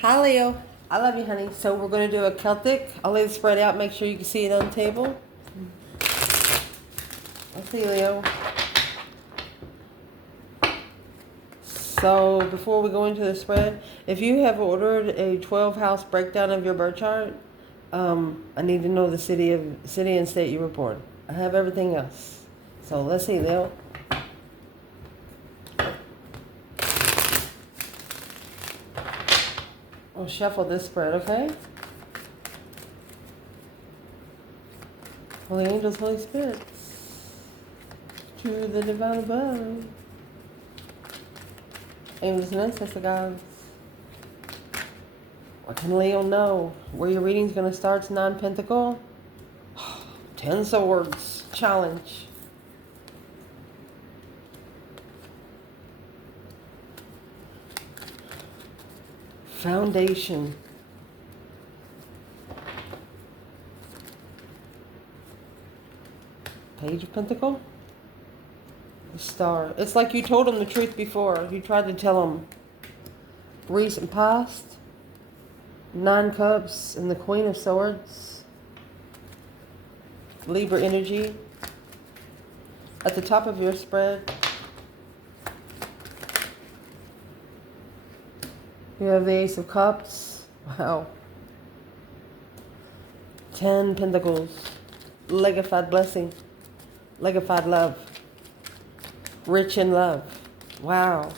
Hi, Leo. I love you, honey. So we're going to do a Celtic. I'll lay the spread out. Make sure you can see it on the table. Let's see, Leo. So before we go into the spread, if you have ordered a 12-house breakdown of your birth chart, I need to know the city and state you were born. I have everything else. So let's see, Leo. We'll shuffle this spread, okay? Holy angels, Holy spirits, to the divine above. Angels and ancestor gods. What can Leo know? Where your reading's going to start's 9 Pentacle. 10 Swords. Challenge. Foundation. Page of Pentacle. The Star. It's like you told him the truth before. You tried to tell him recent past. 9 Cups and the Queen of Swords. Libra energy. At the top of your spread, you have the Ace of Cups. Wow. 10 Pentacles. Legified blessing. Legified love. Rich in love. Wow.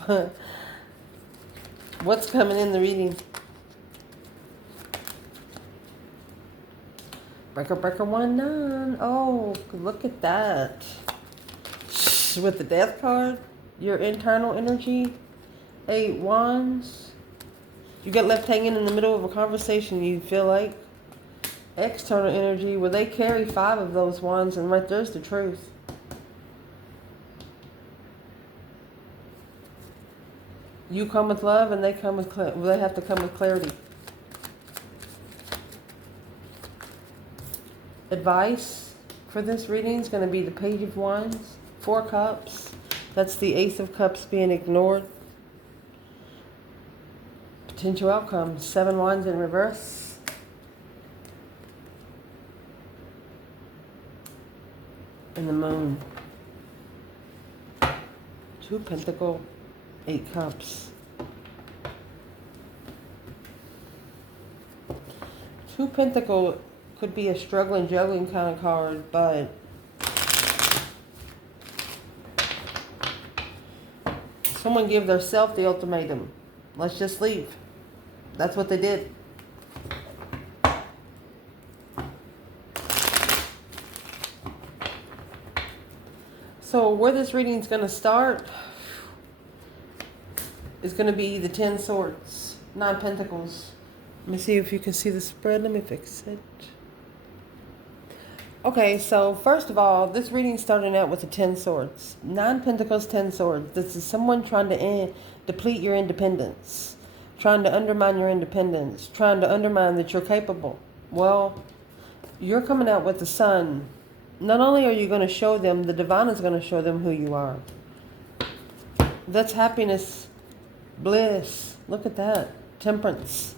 What's coming in the reading? Breaker, breaker, 1-9. Oh, look at that. With the Death card, your internal energy. 8 Wands. You get left hanging in the middle of a conversation, you feel like. External energy, well, they carry 5 of those wands, and right there's the truth. You come with love, and they come with they have to come with clarity. Advice for this reading is going to be the Page of Wands, 4 Cups. That's the Ace of Cups being ignored. Potential outcome, 7 Wands in reverse. And the Moon. 2 Pentacle, 8 Cups. 2 Pentacle could be a struggling, juggling kind of card, but someone give their self the ultimatum. Let's just leave. That's what they did. So where this reading is going to start is going to be the 10 Swords, 9 Pentacles. Let me see if you can see the spread. Let me fix it. Okay, so first of all, this reading starting out with the 10 Swords. 9 Pentacles, 10 Swords. This is someone trying to deplete your independence. Trying to undermine your independence. Trying to undermine that you're capable. Well, you're coming out with the Sun. Not only are you going to show them, the divine is going to show them who you are. That's happiness, bliss. Look at that. Temperance.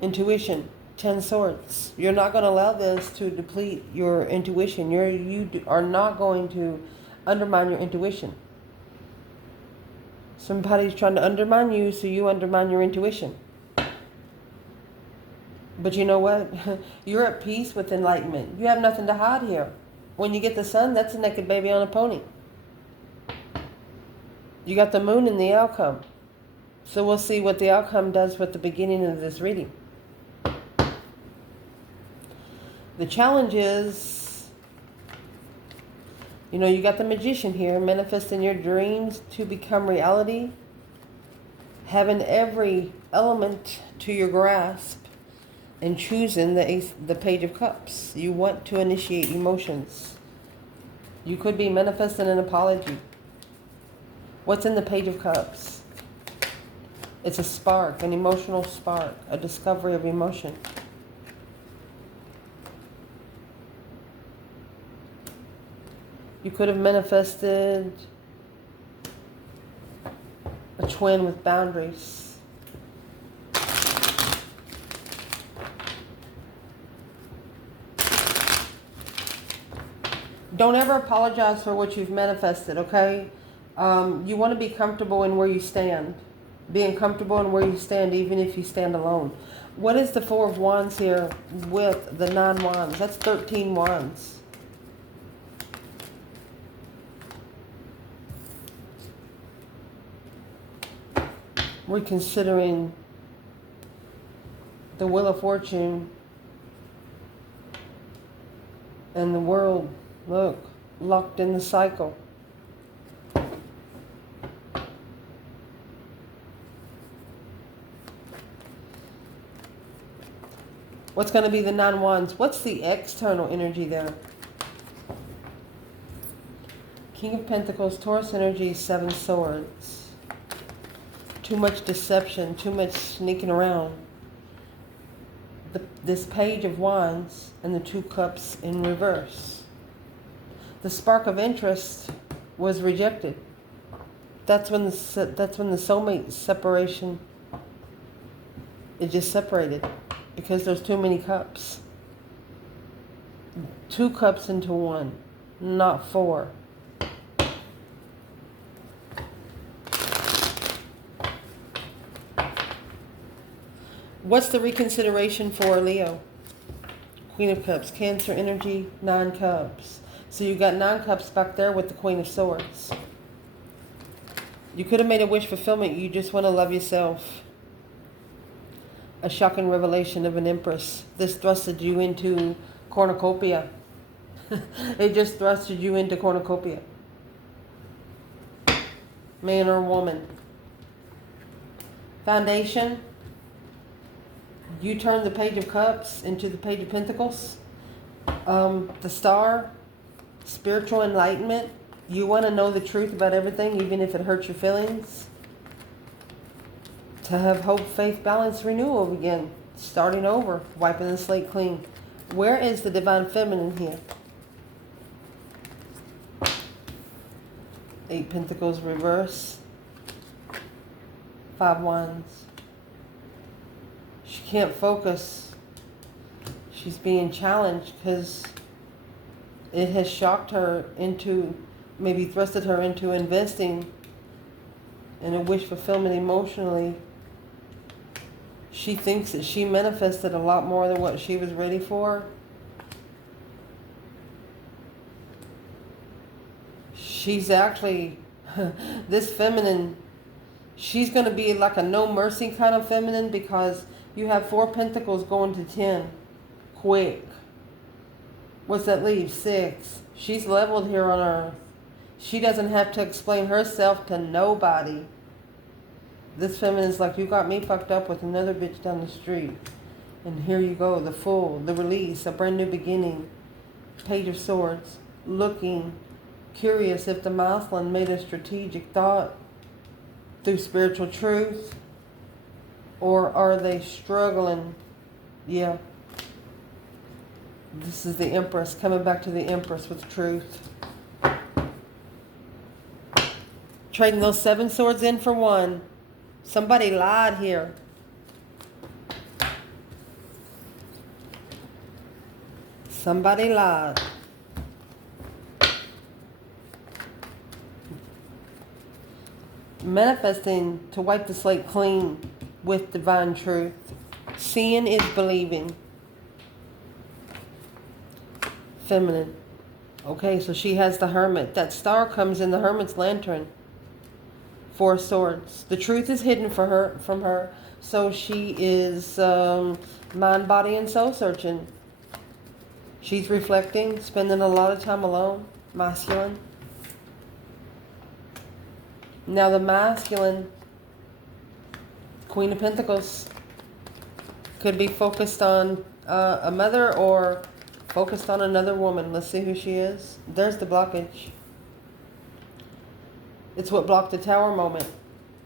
Intuition. 10 Swords. You're not going to allow this to deplete your intuition. You are not going to undermine your intuition. Somebody's trying to undermine you, so you undermine your intuition. But you know what? You're at peace with enlightenment. You have nothing to hide here. When you get the Sun, that's a naked baby on a pony. You got the Moon in the outcome. So we'll see what the outcome does with the beginning of this reading. The challenge is, you know, you got the Magician here, manifesting your dreams to become reality, having every element to your grasp, and choosing the Page of Cups. You want to initiate emotions. You could be manifesting an apology. What's in the Page of Cups? It's a spark, an emotional spark, a discovery of emotion. You could have manifested a twin with boundaries. Don't ever apologize for what you've manifested, okay? You want to be comfortable in where you stand. Being comfortable in where you stand, even if you stand alone. What is the Four of Wands here with the 9 Wands? That's 13 Wands. Reconsidering the Wheel of Fortune and the world, look, locked in the cycle. What's going to be the 9 Wands? What's the external energy there? King of Pentacles, Taurus energy, 7 Swords. Too much deception, too much sneaking around. This Page of Wands and the 2 Cups in reverse. The spark of interest was rejected. That's when the soulmate separation, it just separated. Because there's too many cups. 2 cups into 1, not 4. What's the reconsideration for Leo? Queen of Cups, Cancer energy, 9 cups. So you got 9 cups back there with the Queen of Swords. You could have made a wish fulfillment. You just want to love yourself. A shocking revelation of an Empress. This thrusted you into cornucopia. It just thrusted you into cornucopia. Man or woman. Foundation. You turn the Page of Cups into the Page of Pentacles. The Star. Spiritual enlightenment. You want to know the truth about everything, even if it hurts your feelings. To have hope, faith, balance, renewal again. Starting over. Wiping the slate clean. Where is the Divine Feminine here? 8 Pentacles reverse. 5 Wands. She can't focus. She's being challenged because it has shocked her into, maybe thrusted her into investing in a wish fulfillment emotionally. She thinks that she manifested a lot more than what she was ready for. She's actually, this feminine, she's going to be like a no mercy kind of feminine, because you have 4 Pentacles going to 10. Quick. What's that leave? 6. She's leveled here on Earth. She doesn't have to explain herself to nobody. This feminine's like, you got me fucked up with another bitch down the street. And here you go, the Fool, the release, a brand new beginning. Page of Swords, looking, curious if the masculine made a strategic thought through spiritual truth, or are they struggling? Yeah. This is the Empress, coming back to the Empress with truth. Trading those 7 swords in for 1. Somebody lied here. Somebody lied. Manifesting to wipe the slate clean with divine truth. Seeing is believing. Feminine. Okay, so she has the Hermit. That star comes in the Hermit's lantern. 4 swords. The truth is hidden from her. So she is mind, body, and soul searching. She's reflecting, spending a lot of time alone. Masculine. Now the masculine, Queen of Pentacles, could be focused on a mother or focused on another woman. Let's see who she is. There's the blockage. It's what blocked the tower moment.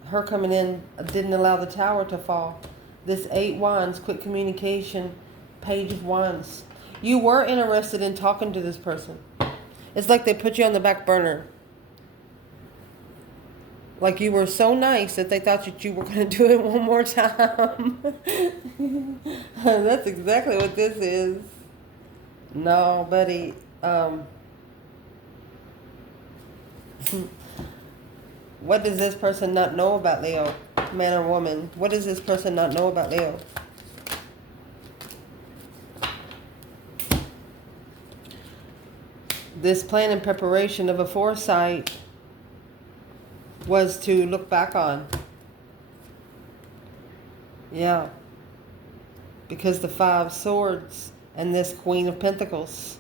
Her coming in didn't allow the tower to fall. This 8 Wands, quick communication, Page of Wands. You were interested in talking to this person. It's like they put you on the back burner. Like you were so nice that they thought that you were going to do it one more time. That's exactly what this is. No, buddy. What does this person not know about Leo? Man or woman? What does this person not know about Leo? This plan and preparation of a foresight was to look back on. Yeah. Because the Five of Swords and this Queen of Pentacles.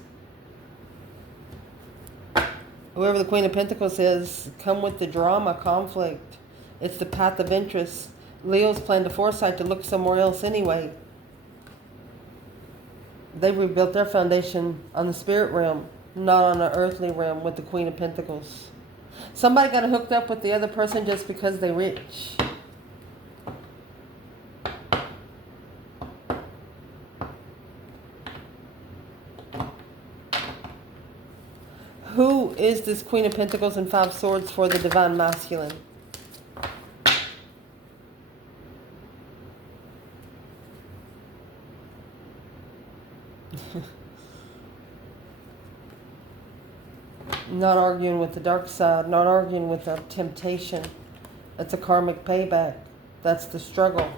Whoever the Queen of Pentacles is, come with the drama, conflict. It's the path of interest. Leo's planned a foresight to look somewhere else anyway. They rebuilt their foundation on the spirit realm, not on the earthly realm with the Queen of Pentacles. Somebody got hooked up with the other person just because they're rich. Who is this Queen of Pentacles and Five Swords for the Divine Masculine? Not arguing with the dark side, not arguing with the temptation. That's a karmic payback. That's the struggle.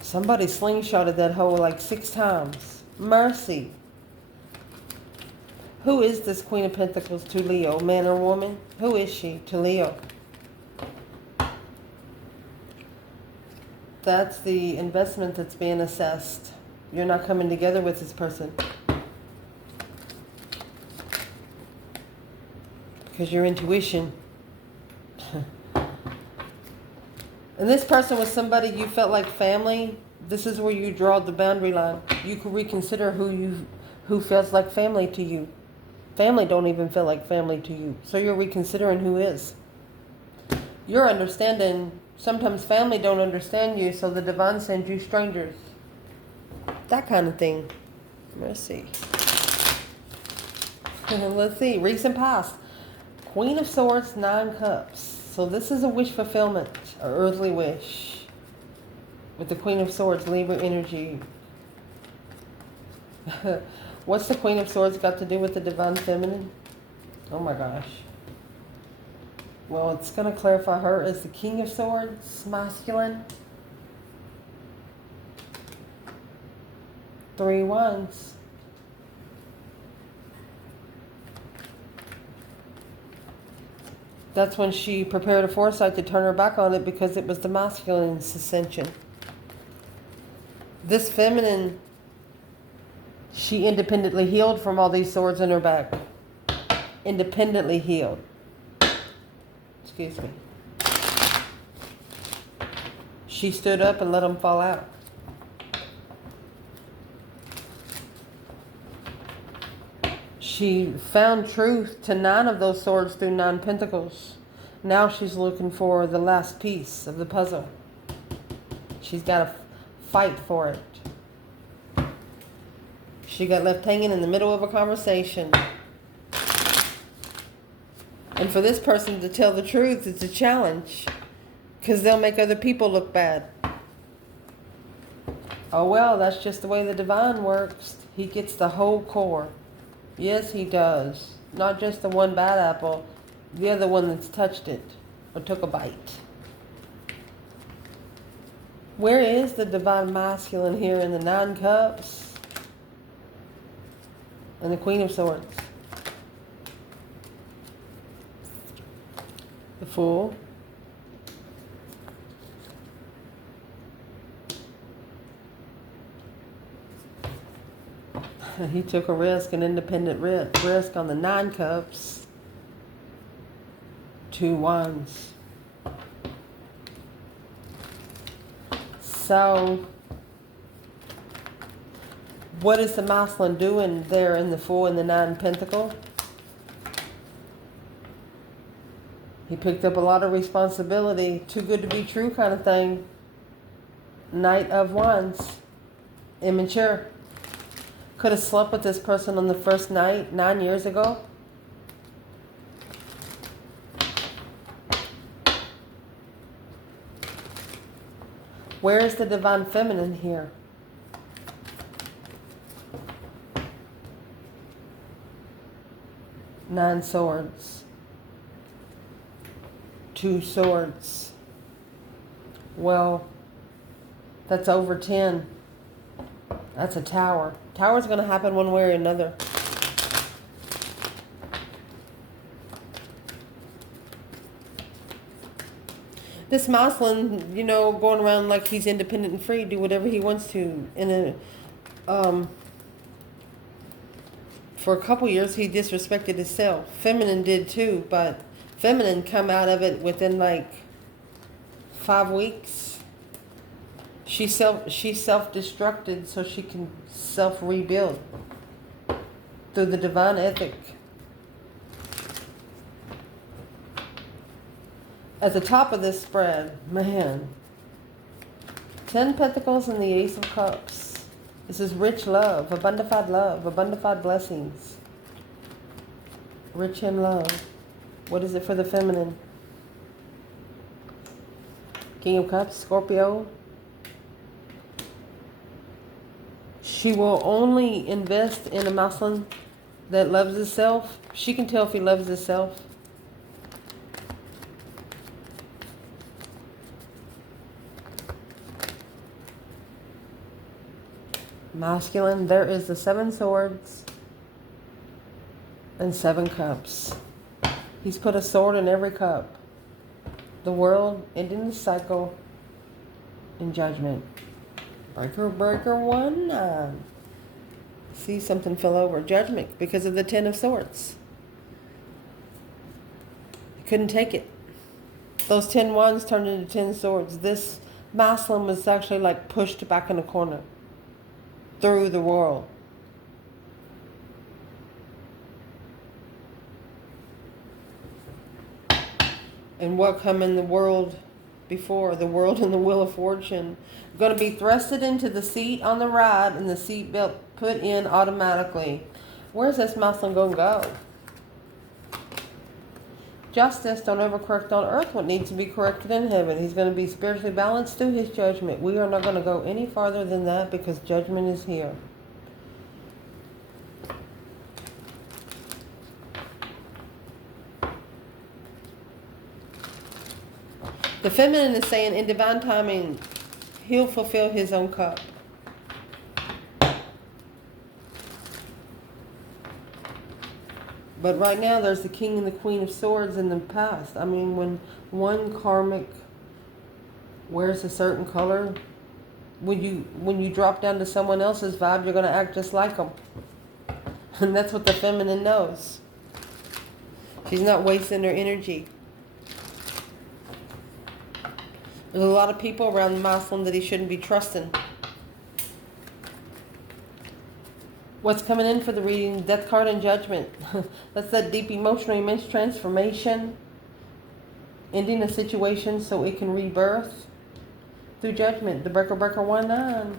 Somebody slingshotted that hole like 6 times. Mercy. Who is this Queen of Pentacles to Leo, man or woman? Who is she to Leo? That's the investment that's being assessed. You're not coming together with this person. Because your intuition. And this person was somebody you felt like family. This is where you draw the boundary line. You can reconsider who feels like family to you. Family don't even feel like family to you. So you're reconsidering who is. You're understanding. Sometimes family don't understand you, so the divine sends you strangers. That kind of thing. Let's see. Let's see. Recent past. Queen of Swords, 9 Cups. So this is a wish fulfillment, an earthly wish. With the Queen of Swords, Libra energy. What's the Queen of Swords got to do with the Divine Feminine? Oh my gosh. Well, it's going to clarify her as the King of Swords, masculine. 3 Wands. That's when she prepared a foresight to turn her back on it because it was the masculine's ascension. This feminine, she independently healed from all these swords in her back. Independently healed. Excuse me. She stood up and let them fall out. She found truth to 9 of those swords through 9 pentacles. Now she's looking for the last piece of the puzzle. She's got to fight for it. She got left hanging in the middle of a conversation. And for this person to tell the truth, it's a challenge. Because they'll make other people look bad. Oh well, that's just the way the divine works. He gets the whole core. Yes, he does. Not just the one bad apple, the other one that's touched it or took a bite. Where is the divine masculine here in the 9 Cups and the Queen of Swords? The Fool. He took a risk, an independent risk on the 9 Cups. 2 Wands. So, what is the masculine doing there in the Fool and the 9 Pentacle? He picked up a lot of responsibility. Too good to be true kind of thing. Knight of Wands. Immature. Could have slept with this person on the first night 9 years ago. Where is the divine feminine here? 9 swords. 2 swords. Well, that's over 10. That's a tower. Tower's going to happen one way or another. This Moslem, you know, going around like he's independent and free, do whatever he wants to. For a couple years, he disrespected himself. Feminine did too, but Feminine come out of it within like 5 weeks. She self-destructed so she can self-rebuild through the divine ethic. At the top of this spread, man, 10 Pentacles and the Ace of Cups. This is rich love, abundified blessings. Rich in love. What is it for the feminine? King of Cups, Scorpio. She will only invest in a Muslim that loves himself. She can tell if he loves himself. Masculine, there is the 7 swords and 7 cups. He's put a sword in every cup. The world, ending the cycle, in judgment. Breaker, breaker, 1. See, something fell over. Judgment, because of the 10 of swords. He couldn't take it. Those 10 wands turned into 10 swords. This Muslim was actually like pushed back in a corner. Through the world. And what come in the world before? The world and the wheel of fortune. Going to be thrusted into the seat on the ride and the seat belt put in automatically. Where's this Muslim going to go? Justice, don't overcorrect on earth what needs to be corrected in heaven. He's going to be spiritually balanced through his judgment. We are not going to go any farther than that because judgment is here. The feminine is saying in divine timing, he'll fulfill his own cup. But right now, there's the King and the Queen of Swords in the past. I mean, when one karmic wears a certain color, when you drop down to someone else's vibe, you're going to act just like them. And that's what the feminine knows. She's not wasting her energy. There's a lot of people around the Muslim that he shouldn't be trusting. What's coming in for the reading? Death card and Judgment. That's that deep emotional immense transformation. Ending a situation so it can rebirth. Through Judgment. The breaker, 1-9.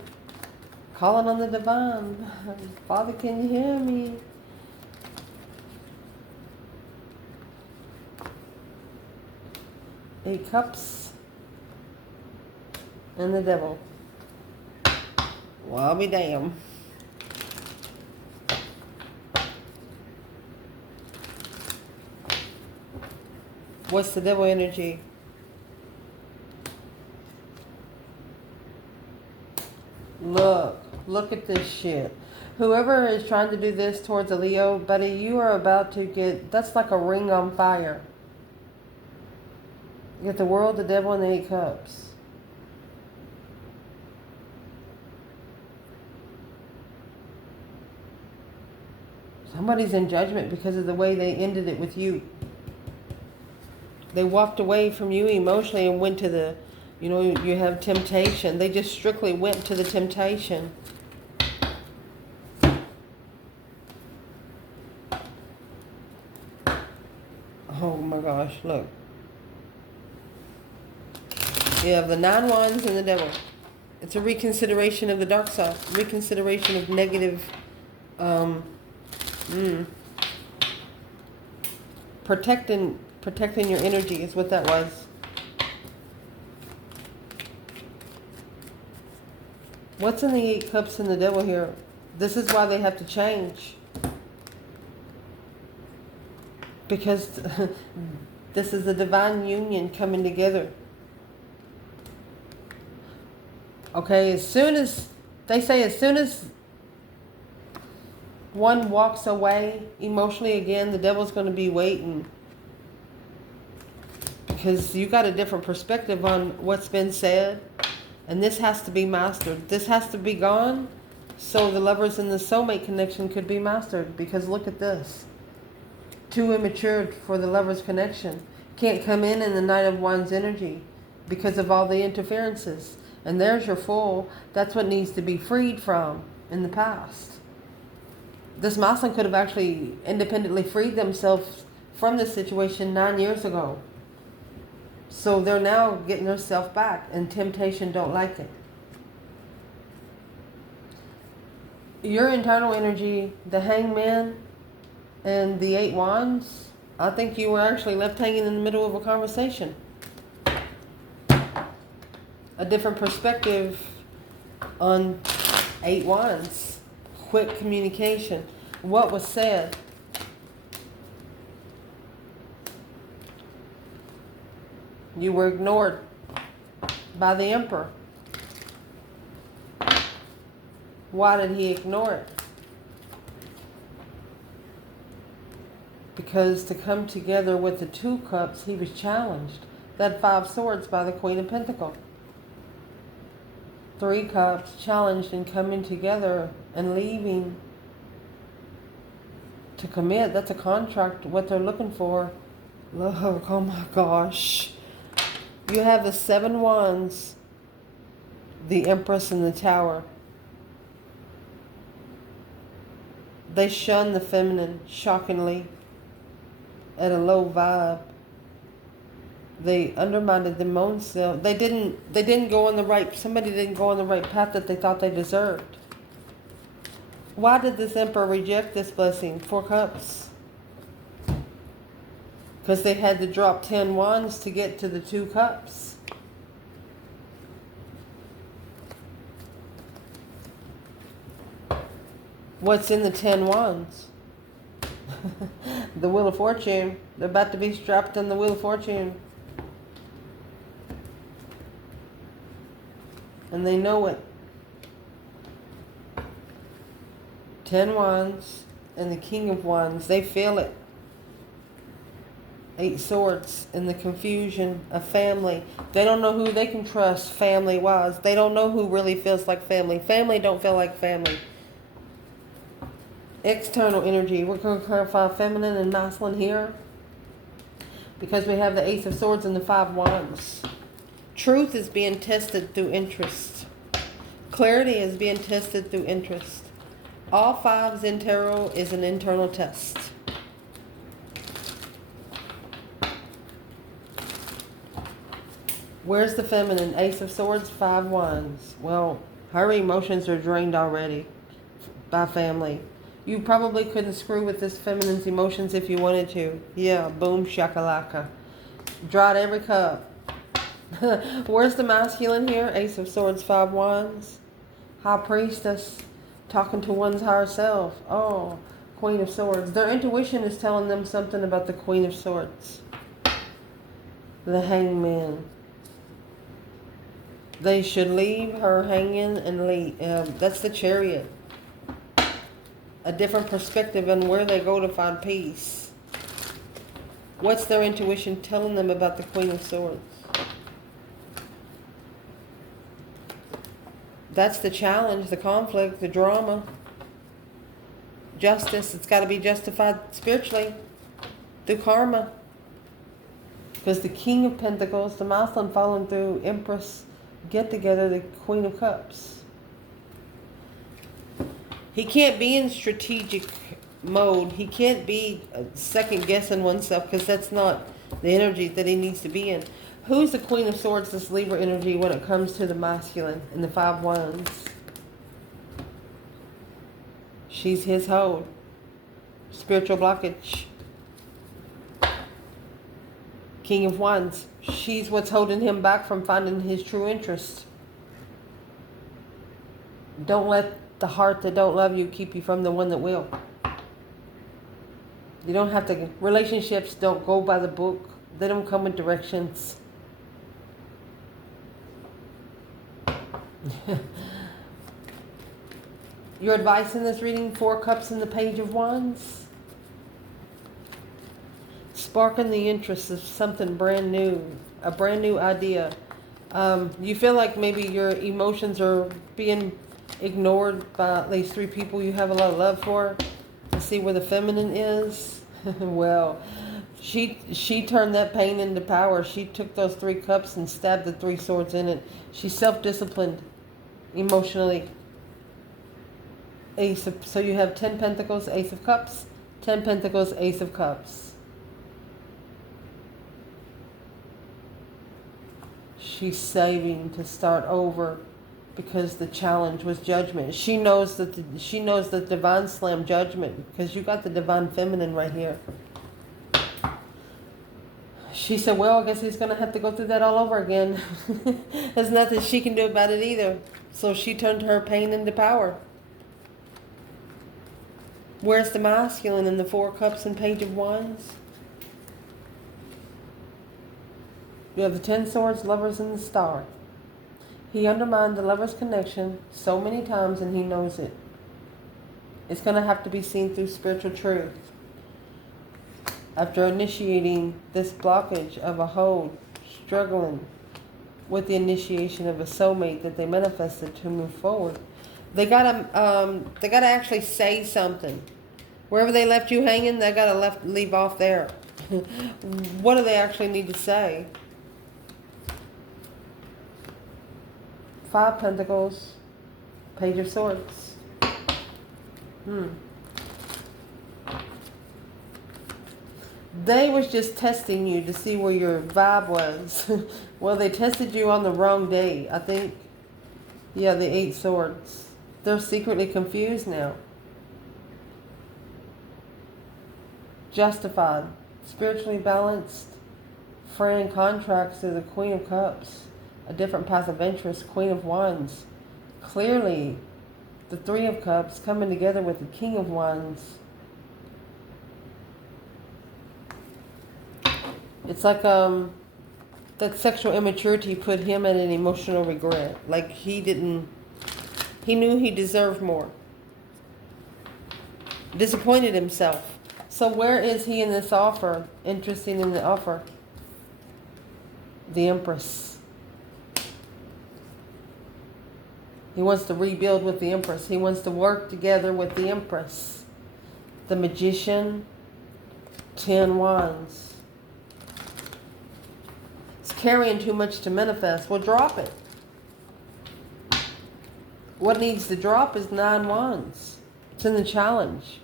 Calling on the divine. Father, can you hear me? Eight Cups. And the Devil. Well, I'll be damned. What's the devil energy? Look at this shit. Whoever is trying to do this towards a Leo, buddy, you are about to get, that's like a ring on fire. You get the world, the devil, and the 8 cups. Somebody's in judgment because of the way they ended it with you. They walked away from you emotionally and went to the, you know, you have temptation. They just strictly went to the temptation. Oh my gosh, look. You have the 9 wands and the devil. It's a reconsideration of the dark side. Reconsideration of negative, Protecting your energy is what that was. What's in the 8 cups and the devil here? This is why they have to change. Because this is a divine union coming together. Okay, as soon as one walks away emotionally again, the devil's going to be waiting. Because you got a different perspective on what's been said. And this has to be mastered. This has to be gone so the lovers in the soulmate connection could be mastered. Because look at this. Too immature for the lovers connection. Can't come in the Knight of Wands energy because of all the interferences. And there's your Fool. That's what needs to be freed from in the past. This masculine could have actually independently freed themselves from this situation 9 years ago. So they're now getting themselves back, and temptation don't like it. Your internal energy, the Hangman and the 8 Wands, I think you were actually left hanging in the middle of a conversation. A different perspective on 8 Wands. Quick communication. What was said? You were ignored by the Emperor. Why did he ignore it? Because to come together with the 2 Cups, he was challenged. That 5 Swords by the Queen of Pentacles. 3 Cups, challenged in coming together and leaving to commit. That's a contract, what they're looking for. Look, oh my gosh. You have the 7 Wands, the Empress in the Tower. They shun the feminine, shockingly, at a low vibe. They undermined their own self. They didn't go on the right, somebody didn't go on the right path that they thought they deserved. Why did this Emperor reject this blessing? 4 Cups. Because they had to drop 10 Wands to get to the 2 Cups. What's in the 10 Wands? The Wheel of Fortune. They're about to be strapped on the Wheel of Fortune. And they know it. 10 Wands and the King of Wands. They feel it. 8 Swords in the confusion of family. They don't know who they can trust family-wise. They don't know who really feels like family. Family don't feel like family. External energy. We're going to clarify feminine and masculine here. Because we have the Ace of Swords and the 5 Wands. Truth is being tested through interest. Clarity is being tested through interest. All 5s in tarot is an internal test. Where's the feminine? Ace of Swords, 5 Wands. Well, her emotions are drained already by family. You probably couldn't screw with this feminine's emotions if you wanted to. Yeah, boom, shakalaka. Dried every cup. Where's the masculine here? Ace of Swords, 5 Wands. High Priestess, talking to one's higher self. Oh, Queen of Swords. Their intuition is telling them something about the Queen of Swords. The Hangman. They should leave her hanging and leave. That's the Chariot. A different perspective on where they go to find peace. What's their intuition telling them about the Queen of Swords? That's the challenge, the conflict, the drama. Justice, it's got to be justified spiritually through karma. Because the King of Pentacles, the masculine falling through Empress, get together, the Queen of Cups. He can't be in strategic mode. He can't be second guessing oneself because that's not the energy that he needs to be in. Who's the Queen of Swords, this Libra energy, when it comes to the masculine and the 5 Wands? She's his hold. Spiritual blockage. King of Wands. She's what's holding him back from finding his true interest. Don't let the heart that don't love you keep you from the one that will. You don't have to, relationships don't go by the book. They don't come with directions. Your advice in this reading, 4 cups and the Page of Wands. Sparking the interest of something brand new, a brand new idea. You feel like maybe your emotions are being ignored by at least 3 people you have a lot of love for. Let's see where the feminine is. Well, she turned that pain into power. She took those 3 cups and stabbed the 3 swords in it. She's self-disciplined emotionally. So you have 10 Pentacles, Ace of Cups, 10 Pentacles, Ace of Cups. She's saving to start over because the challenge was Judgment. She knows that the divine slam Judgment because you got the divine feminine right here. She said, well, I guess he's going to have to go through that all over again. There's nothing she can do about it either. So she turned her pain into power. Where's the masculine in the 4 cups and Page of Wands? You have the 10 swords, lovers, and the star. He undermined the lover's connection so many times and he knows it. It's going to have to be seen through spiritual truth. After initiating this blockage of a hold, struggling with the initiation of a soulmate that they manifested to move forward, they gotta actually say something. Wherever they left you hanging, they gotta leave off there. What do they actually need to say? 5 Pentacles, Page of Swords. They was just testing you to see where your vibe was. Well, they tested you on the wrong day, I think. Yeah, the 8 Swords. They're secretly confused now. Justified, spiritually balanced, fraying contracts to the Queen of Cups, a different path of interest, Queen of Wands. Clearly, the 3 of Cups coming together with the King of Wands. It's like that sexual immaturity put him at an emotional regret. Like he knew he deserved more. Disappointed himself. So where is he in this offer? Interesting in the offer. The Empress. He wants to rebuild with the Empress. He wants to work together with the Empress. The Magician. 10 Wands. It's carrying too much to manifest. Well, drop it. What needs to drop is 9 Wands. It's in the challenge.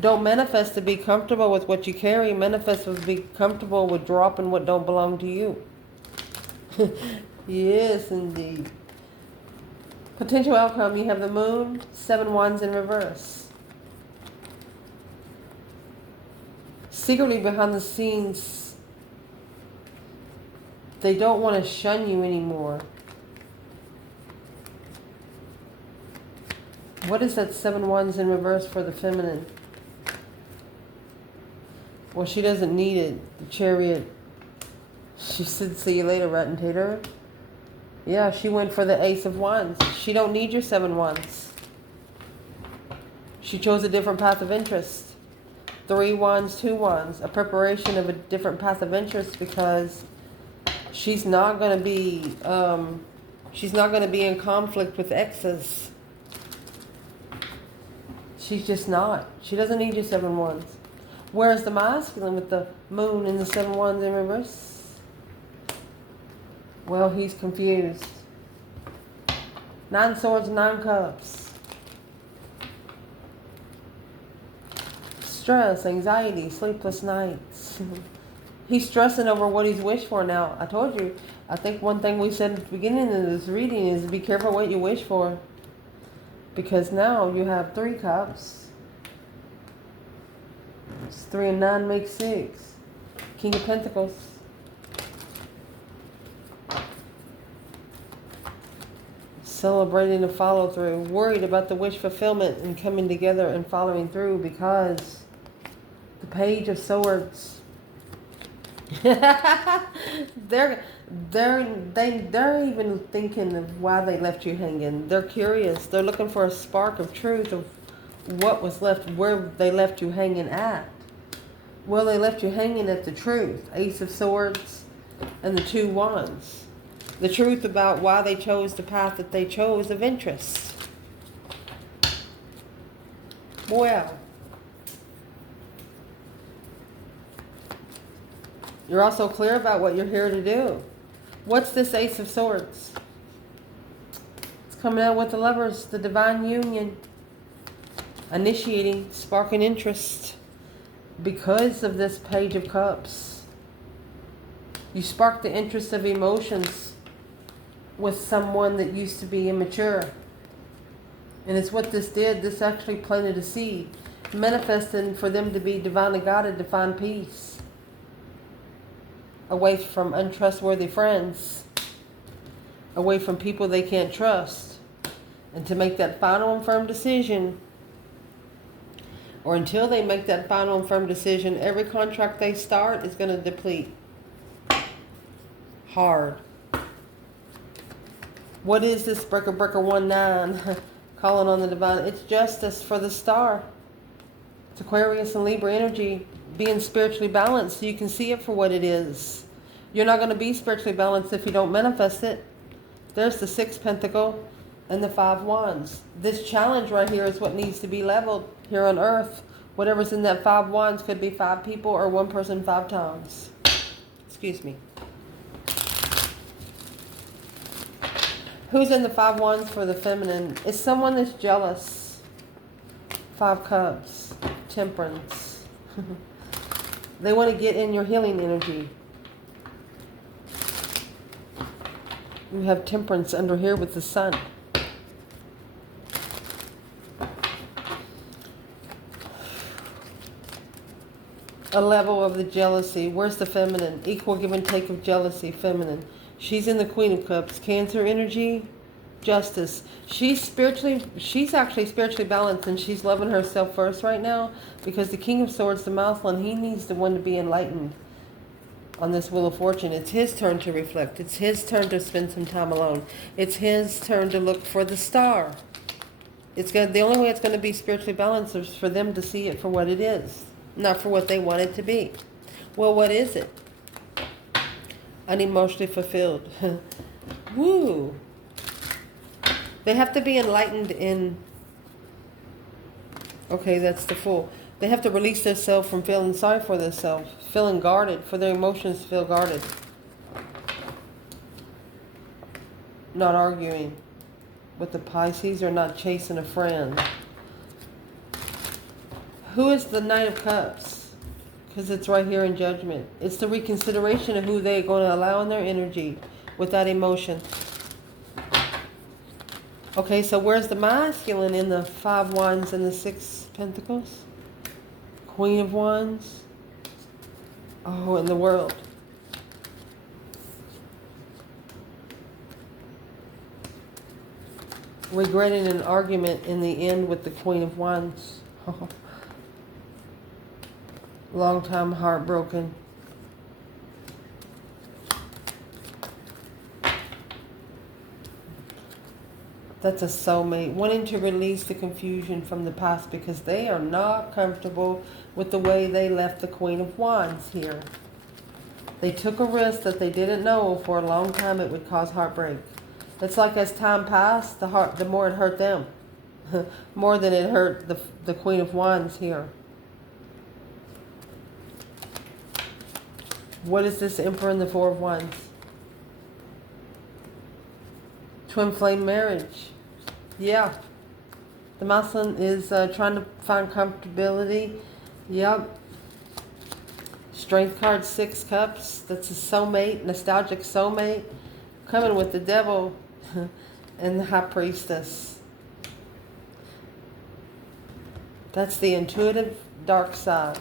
Don't manifest to be comfortable with what you carry. Manifest to be comfortable with dropping what don't belong to you. Yes, indeed. Potential outcome. You have the Moon, 7 Wands in reverse. Secretly behind the scenes, they don't want to shun you anymore. What is that 7 Wands in reverse for the feminine? Well, she doesn't need it. The Chariot. She said, see you later, Rotten Tater. Yeah, she went for the Ace of Wands. She don't need your 7 Wands. She chose a different path of interest. 3 Wands, 2 Wands. A preparation of a different path of interest because she's not going to be in conflict with exes. She's just not. She doesn't need your 7 Wands. Where's the masculine with the Moon and the 7 Wands in reverse? Well, he's confused. 9 Swords, 9 Cups. Stress, anxiety, sleepless nights. He's stressing over what he's wished for now. I told you. I think one thing we said at the beginning of this reading is be careful what you wish for. Because now you have 3 Cups. 3 and 9 make 6. King of Pentacles. Celebrating the follow through. Worried about the wish fulfillment and coming together and following through, because the Page of Swords. they're even thinking of why they left you hanging. They're curious. They're looking for a spark of truth of what was left, where they left you hanging at. Well, they left you hanging at the truth. Ace of Swords and the Two Wands. The truth about why they chose the path that they chose of interest. Well, you're also clear about what you're here to do. What's this Ace of Swords? It's coming out with the Lovers, the divine union. Initiating, sparking interest. Because of this Page of Cups, you spark the interest of emotions with someone that used to be immature. And it's what this did. This actually planted a seed, manifesting for them to be divinely guided to find peace. Away from untrustworthy friends. Away from people they can't trust. And to make that final and firm decision, or until they make that final and firm decision, every contract they start is going to deplete. Hard. What is this breaker 19 calling on the divine? It's justice for the star. It's Aquarius and Libra energy, being spiritually balanced so you can see it for what it is. You're not going to be spiritually balanced if you don't manifest it. There's the 6 Pentacle and the 5 Wands. This challenge right here is what needs to be leveled here on earth. Whatever's in that 5 Wands could be 5 people or 1 person 5 times. Excuse me. Who's in the 5 Wands for the feminine? It's someone that's jealous. 5 Cups. Temperance. They want to get in your healing energy. You have Temperance under here with the Sun. A level of the jealousy. Where's the feminine? Equal give and take of jealousy, feminine. She's in the Queen of Cups. Cancer energy, justice. She's actually spiritually balanced, and she's loving herself first right now, because the King of Swords, the Mouthland, he needs the one to be enlightened on this Wheel of Fortune. It's his turn to reflect. It's his turn to spend some time alone. It's his turn to look for the star. The only way it's going to be spiritually balanced is for them to see it for what it is, not for what they want it to be. Well, what is it? Unemotionally fulfilled. Woo! They have to be enlightened in... Okay, that's the Fool. They have to release themselves from feeling sorry for themselves, feeling guarded, for their emotions to feel guarded. Not arguing with the Pisces or not chasing a friend. Who is the Knight of Cups? Because it's right here in Judgment. It's the reconsideration of who they're going to allow in their energy with that emotion. Okay, so where's the masculine in the 5 Wands and the 6 Pentacles? Queen of Wands. Oh, in the World. Regretting an argument in the end with the Queen of Wands. Long time heartbroken. That's a soulmate. Wanting to release the confusion from the past because they are not comfortable with the way they left the Queen of Wands here. They took a risk that they didn't know for a long time it would cause heartbreak. It's like as time passed, the more it hurt them. More than it hurt the Queen of Wands here. What is this Emperor and the 4 of Wands? Twin flame marriage. Yeah. The masculine is trying to find comfortability. Yep. Strength card, 6 cups. That's a soulmate, nostalgic soulmate. Coming with the Devil and the High Priestess. That's the intuitive dark side.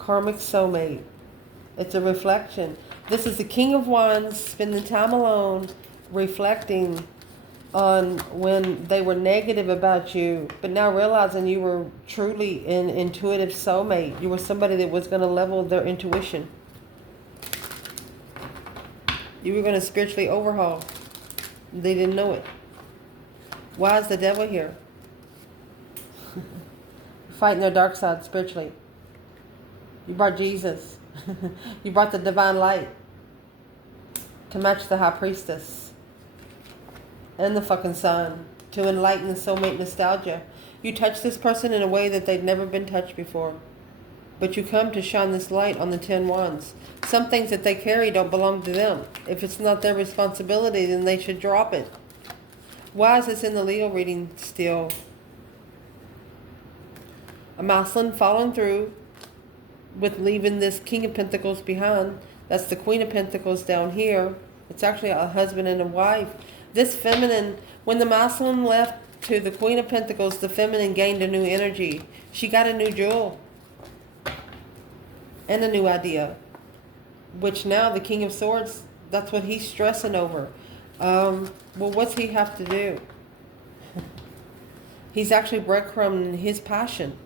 Karmic soulmate. It's a reflection. This is the King of Wands, spending time alone, reflecting on when they were negative about you, but now realizing you were truly an intuitive soulmate. You were somebody that was going to level their intuition. You were going to spiritually overhaul. They didn't know it. Why is the devil here? Fighting their dark side spiritually. You brought Jesus. You brought the divine light to match the high priestess and the fucking sun, to enlighten the soulmate nostalgia. You touch this person in a way that they'd never been touched before. But you come to shine this light on the 10 wands. Some things that they carry don't belong to them. If it's not their responsibility, then they should drop it. Why is this in the Leo reading still? A masculine following through with leaving this King of Pentacles behind. That's the Queen of Pentacles down here. It's actually a husband and a wife. This feminine, when the masculine left to the Queen of Pentacles, the feminine gained a new energy. She got a new jewel and a new idea, which now the King of Swords, that's what he's stressing over. Well, what's he have to do? He's actually breadcrumbing his passion.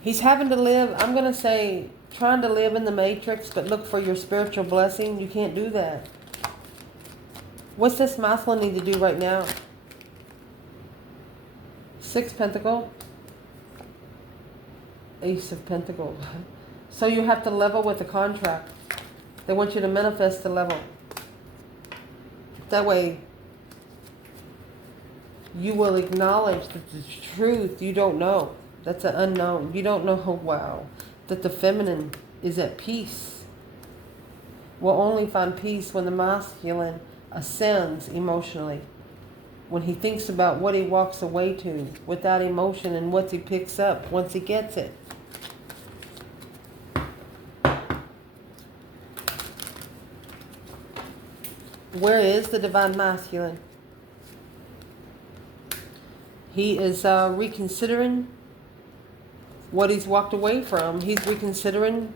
He's having to live, I'm going to say, trying to live in the matrix, but look for your spiritual blessing. You can't do that. What's this masculine need to do right now? 6 Pentacle. Ace of Pentacles. So you have to level with the contract. They want you to manifest the level. That way, you will acknowledge that the truth you don't know. That's an unknown. You don't know, oh, wow, that the feminine is at peace. Will only find peace when the masculine ascends emotionally. When he thinks about what he walks away to without emotion and what he picks up once he gets it. Where is the divine masculine? He is reconsidering what he's walked away from. He's reconsidering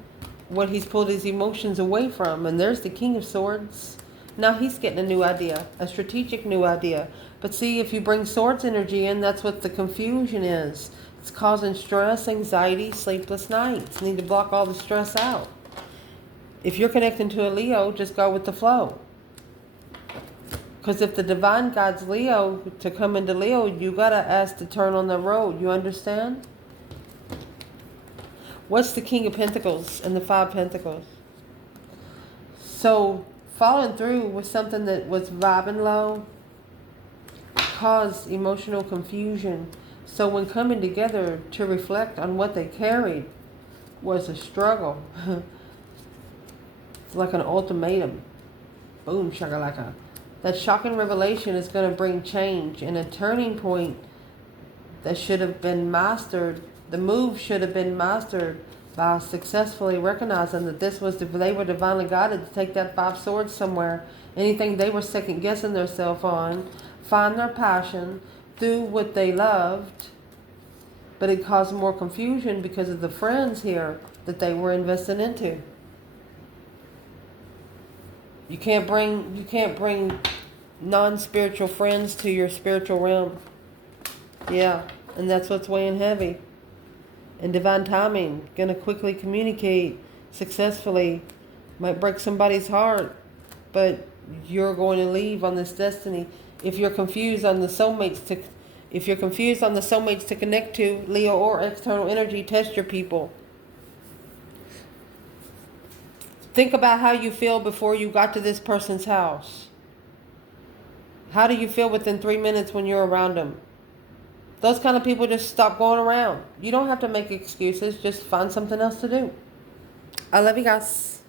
what he's pulled his emotions away from. And there's the King of Swords. Now he's getting a new idea, a strategic new idea. But see, if you bring Swords energy in, that's what the confusion is. It's causing stress, anxiety, sleepless nights. Need to block all the stress out. If you're connecting to a Leo, just go with the flow. Because if the divine guides Leo to come into Leo, you got to ask to turn on the road. You understand? What's the King of Pentacles and the 5 Pentacles? So following through with something that was vibing low caused emotional confusion. So when coming together to reflect on what they carried was a struggle. It's like an ultimatum. Boom, shakalaka. That shocking revelation is going to bring change and a turning point that should have been mastered. The move should have been mastered by successfully recognizing that this was they were divinely guided to take that 5 swords somewhere. Anything they were second guessing themselves on, find their passion, do what they loved, but it caused more confusion because of the friends here that they were investing into. You can't bring non-spiritual friends to your spiritual realm. Yeah, and that's what's weighing heavy. And divine timing, gonna quickly communicate successfully. Might break somebody's heart, but you're going to leave on this destiny. If you're confused on the soulmates to connect to, Leo or external energy, test your people. Think about how you feel before you got to this person's house. How do you feel within 3 minutes when you're around them? Those kind of people just stop going around. You don't have to make excuses. Just find something else to do. I love you guys.